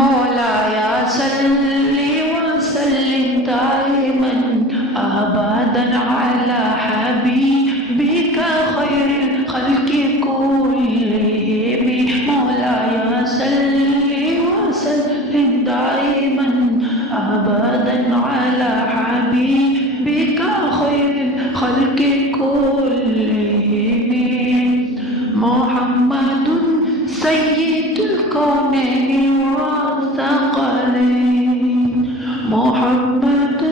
مولاي صل وسلم دائما أبدا على حبيبك خير الخلق كلهم. مولاي صل وسلم دائما أبدا على حبيبك خير الخلق كلهم. محمد سيد الكونين والثقلين. محمد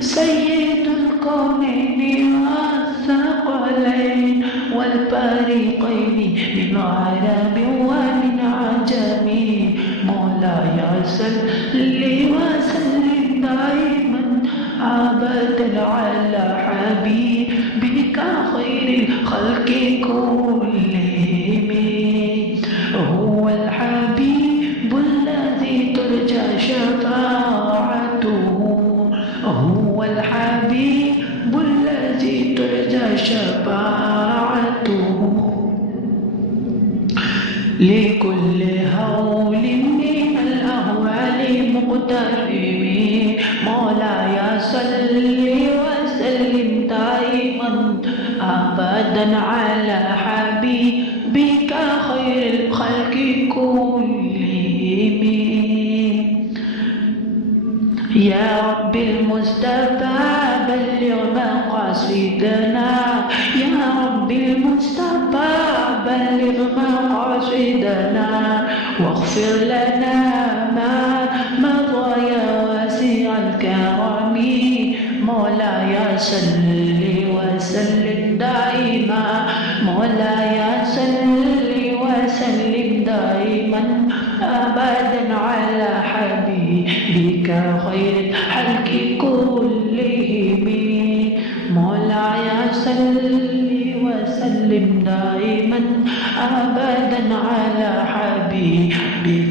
سيد الكونين والثقلين والفريقين من عرب ومن عجم. مولاي صل وسلم دائما أبدا على حبيبك خير الخلق كلهم. هو الحبيب الذي ترجى شفاعته. هو الحبيب الذي ترجى شفاعته لكل هول من الأهوال مقترب. مولاي صل وسلم دائما أبدا على حبيبك خير الخلق كلهم. يا رب المصطفى بلغ مقاصدنا. يا رب المصطفى بلغ مقاصدنا واغفر لنا ما مضى يا واسع الكرم. مولاي صل وسلم دائما. مولاي صل وسلم دائما أبدا على حبيبك خير الخلق كلهم. مولاي صل وسلم دائما أبدا على حبيبك